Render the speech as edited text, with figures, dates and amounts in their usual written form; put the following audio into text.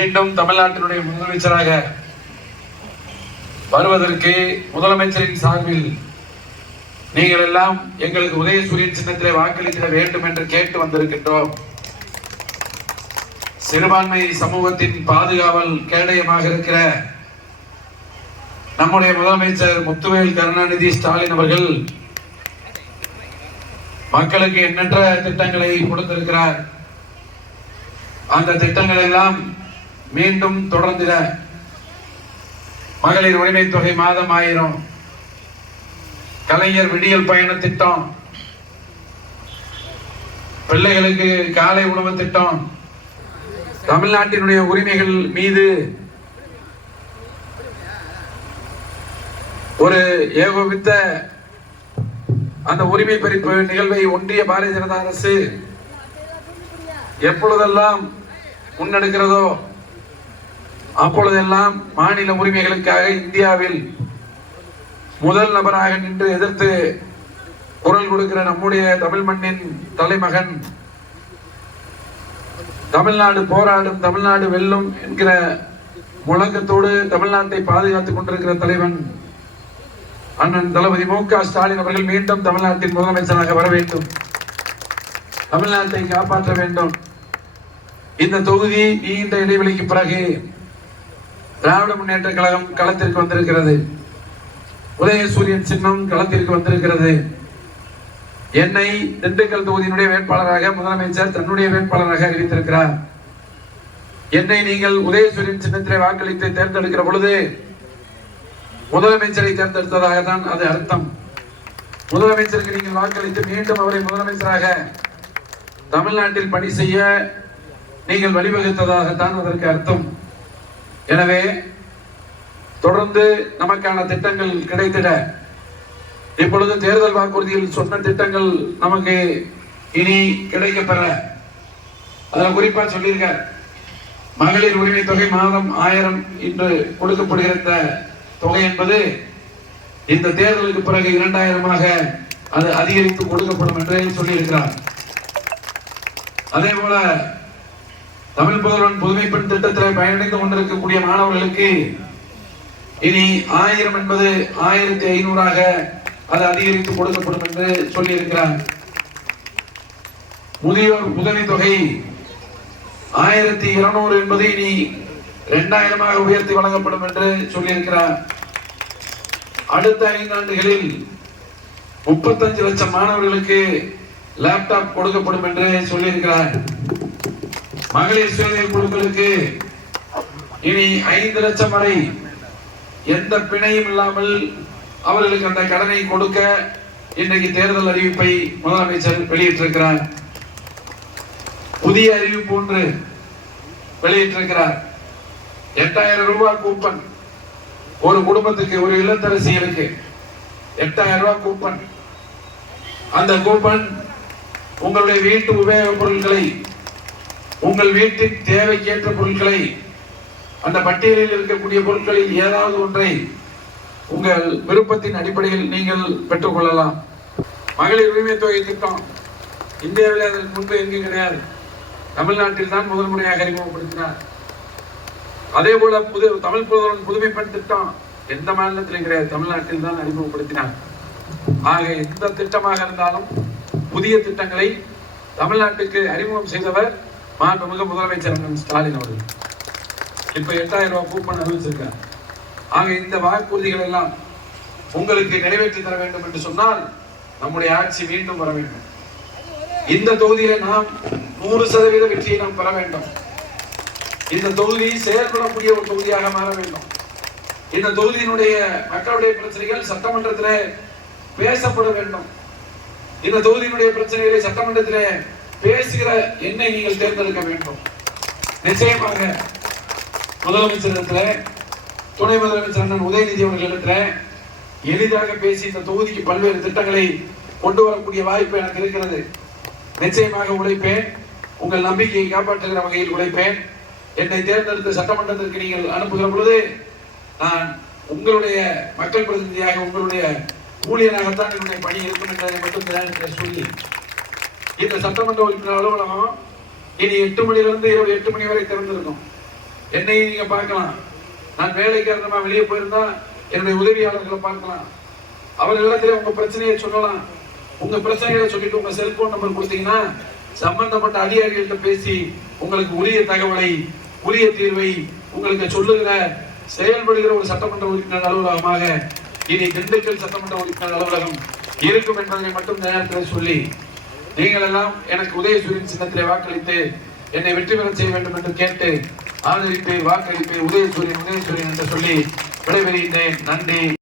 மீண்டும் தமிழ்நாட்டினுடைய முதலமைச்சராக வருவதற்கு முதலமைச்சரின் சார்பில் நீங்கள் எல்லாம் எங்களுக்கு உதயசூரியன் சின்னத்திலே வாக்களிக்க வேண்டும் என்று கேட்டு வந்திருக்கின்றோம். சிறுபான்மை சமூகத்தின் பாதுகாவல் கேடயமாக இருக்கிற நம்முடைய முதலமைச்சர் முத்துவேல் கருணாநிதி ஸ்டாலின் அவர்கள் மக்களுக்கு எண்ணற்ற திட்டங்களை கொடுத்திருக்கிறார். அந்த திட்டங்கள் எல்லாம் மீண்டும் தொடர்ந்திட மகளிர் உரிமை தொகை மாதம் 1000, கலைஞர் விடியல் பயண திட்டம், பிள்ளைகளுக்கு காலை உணவு திட்டம், தமிழ்நாட்டினுடைய உரிமைகள் மீது ஒரு ஏகோபித்த அந்த உரிமை பறிப்பு நிகழ்வை ஒன்றிய பாரதிய ஜனதா அரசு எப்பொழுதெல்லாம் முன்னெடுக்கிறதோ அப்பொழுதெல்லாம் மாநில உரிமைகளுக்காக இந்தியாவில் முதல் நபராக நின்று எதிர்த்து குரல் கொடுக்கிற நம்முடைய தமிழ் மண்ணின் தலைமகன், தமிழ்நாடு போராடும், தமிழ்நாடு வெல்லும் என்கிற முழக்கத்தோடு தமிழ்நாட்டை பாதுகாத்துக் கொண்டிருக்கிற தலைவன் அண்ணன் தளபதி மு.க. ஸ்டாலின் அவர்கள் மீண்டும் தமிழ்நாட்டின் முதலமைச்சராக வர வேண்டும், தமிழ்நாட்டை காப்பாற்ற வேண்டும். இந்த தொகுதி நீண்ட இடைவெளிக்கு பிறகு திராவிட முன்னேற்ற கழகம் களத்திற்கு வந்திருக்கிறது. உதயசூரியன் சின்னம் களத்திற்கு வந்திருக்கிறது. என்னை திண்டுக்கல் தொகுதியினுடைய வேட்பாளராக முதலமைச்சர் தன்னுடைய வேட்பாளராக அறிவித்திருக்கிறார். என்னை நீங்கள் உதயசூரியன் சின்னத்திலே வாக்களித்து தேர்ந்தெடுக்கிற பொழுது முதலமைச்சரை தேர்ந்தெடுத்ததாக தான் அது அர்த்தம். முதலமைச்சருக்கு நீங்கள் வாக்களித்து மீண்டும் அவரை முதலமைச்சராக தமிழ்நாட்டில் பணி செய்ய நீங்கள் வழிவகுத்ததாகத்தான் அதற்கு அர்த்தம். எனவே தொடர்ந்து நமக்கான திட்டங்கள் கிடைத்திட இப்பொழுது தேர்தல் வாக்குறுதியில் சொன்ன திட்டங்கள் நமக்கு இனி கிடைக்கப்பெற அதில் குறிப்பா சொல்லியிருக்கார். மகளிர் உரிமை தொகை மாதம் 1000 இன்று கொடுக்கப்படுகிற தொகை என்பது இந்த தேர்தலுக்கு பிறகு 2000-ஆக அது அதிகரித்து கொடுக்கப்படும் என்று சொல்லியிருக்கிறார். அதே போல தமிழ் புதல்வன் புதுமை பெண் திட்டத்தில் பயணித்துக் கொண்டிருக்கக்கூடிய மாணவர்களுக்கு இனி 1000 என்பது 1500-ஆக அது அதிகரித்து கொடுக்கப்படும் என்று சொல்லியிருக்கிறார். முதியோர் உதவி தொகை 1200 என்பது இனி 2000-ஆக உயர்த்தி வழங்கப்படும் என்று சொல்லியிருக்கிறார். அடுத்த 5 ஆண்டுகளில் 35 லட்சம் மாணவர்களுக்கு லேப்டாப் கொடுக்கப்படும் என்று சொல்லியிருக்கிறார். மகளிர் சுய குழுக்களுக்கு இனி 5 லட்சம் வரை எந்த பிணையும் இல்லாமல் அவர்களுக்கு அந்த கடனை கொடுக்க இன்றைக்கு தேர்தல் அறிவிப்பை முதலமைச்சர் வெளியிட்டிருக்கிறார். புதிய அறிவிப்பு ஒன்று வெளியிட்டிருக்கிறார். 8000 ரூபாய் கூப்பன் ஒரு குடும்பத்துக்கு, ஒரு இல்லத்தரசிகளுக்கு 8000 ரூபாய் கூப்பன். அந்த கூப்பன் உங்களுடைய வீட்டு உபயோகப் பொருட்களை, உங்கள் வீட்டின் தேவைக்கேற்ற பொருட்களை, அந்த பட்டியலில் இருக்கக்கூடிய பொருட்களில் ஏதாவது ஒன்றை உங்கள் விருப்பத்தின் அடிப்படையில் நீங்கள் பெற்றுக் கொள்ளலாம். மகளிர் உரிமை தொகை திட்டம் இந்தியாவில் அதற்கு முன்பு எங்கும் கிடையாது. தமிழ்நாட்டில் தான் முதல் முறையாக அறிமுகப்படுத்தினார். அதே போல தமிழ் புதல்வன் புதுமை பெண் திட்டம் எந்த மாநிலத்திலும் கிடையாது, தமிழ்நாட்டில் தான் அறிமுகப்படுத்தினார். ஆக எந்த திட்டமாக இருந்தாலும் புதிய திட்டங்களை தமிழ்நாட்டுக்கு அறிமுகம் செய்தவர் மாண்புமிகு முதலமைச்சர் ஸ்டாலின் அவர்கள். இப்ப 8000 ரூபாய் கூப்பன் அறிவிச்சிருக்கார். ஆக இந்த வாக்குறுதிகள் எல்லாம் உங்களுக்கு நிறைவேற்றி தர வேண்டும் என்று சொன்னால் நம்முடைய ஆட்சி மீண்டும் வர வேண்டும். இந்த தொகுதியில நாம் 100% வெற்றியை நாம் பெற வேண்டும். இந்த தொகுதி செயல்படக்கூடிய ஒரு தொகுதியாக மாற வேண்டும். இந்த தொகுதியினுடைய மக்களுடைய பிரச்சனைகள் சட்டமன்றத்திலே பேசப்பட வேண்டும். இந்த தொகுதியினுடைய பிரச்சனைகளை சட்டமன்றத்திலே பேசுகிற என்னை நீங்கள் தேர்ந்தெடுக்க வேண்டும். நிச்சயமாக முதலமைச்சரிடத்துல, துணை முதலமைச்சர் அண்ணன் உதயநிதி அவர்களிடத்துல எளிதாக பேசி இந்த தொகுதிக்கு பல்வேறு திட்டங்களை கொண்டு வரக்கூடிய வாய்ப்பு எனக்கு இருக்கிறது. நிச்சயமாக உழைப்பேன். உங்கள் நம்பிக்கையை காப்பாற்றுகிற வகையில் உழைப்பேன். என்னை தேர்ந்தெடுத்த சட்டமன்றத்திற்கு நீங்கள் அனுப்புகிற பொழுது நான் உங்களுடைய மக்கள் பிரதிநிதியாக, உங்களுடைய ஊழியராகத்தான் என்னுடைய பணி இருக்கும் என்பதை மட்டும் சொல்லி இந்த சட்டமன்ற உறுப்பினர் அலுவலகம் இனி 8 மணியிலிருந்து இரவு 8 மணி வரை திறந்திருக்கும். என்னை நீங்க பார்க்கலாம். நான் வேலை காரணமா வெளியே போயிருந்தா என்னுடைய உதவியாளர்களை பார்க்கலாம். அவர்களிடத்துல உங்க பிரச்சனையை சொல்லலாம். உங்க பிரச்சனைகளை சொல்லிட்டு உங்க செல்போன் நம்பர் கொடுத்தீங்கன்னா சம்பந்தப்பட்ட அதிகாரிகள்கிட்ட பேசி உங்களுக்கு உரிய தகவலை, உரிய தீர்வை உங்களுக்கு சொல்லுகிற செயல்படுகிற ஒரு சட்டமன்ற உறுப்பினர் அலுவலகமாக இனி திண்டுக்கல் சட்டமன்ற உறுப்பினர் அலுவலகம் இருக்கும் என்பதை மட்டும் நேரத்தில் சொல்லி, நீங்கள் எல்லாம் எனக்கு உதயசூரியன் சின்னத்திலே வாக்களித்து என்னை வெற்றி பெற செய்ய வேண்டும் என்று கேட்டு ஆதரிப்பேன், வாக்களிப்பேன், உதயசூரியன் உதயசூரியன் என்று சொல்லி விடைபெறுகின்றேன். நன்றி.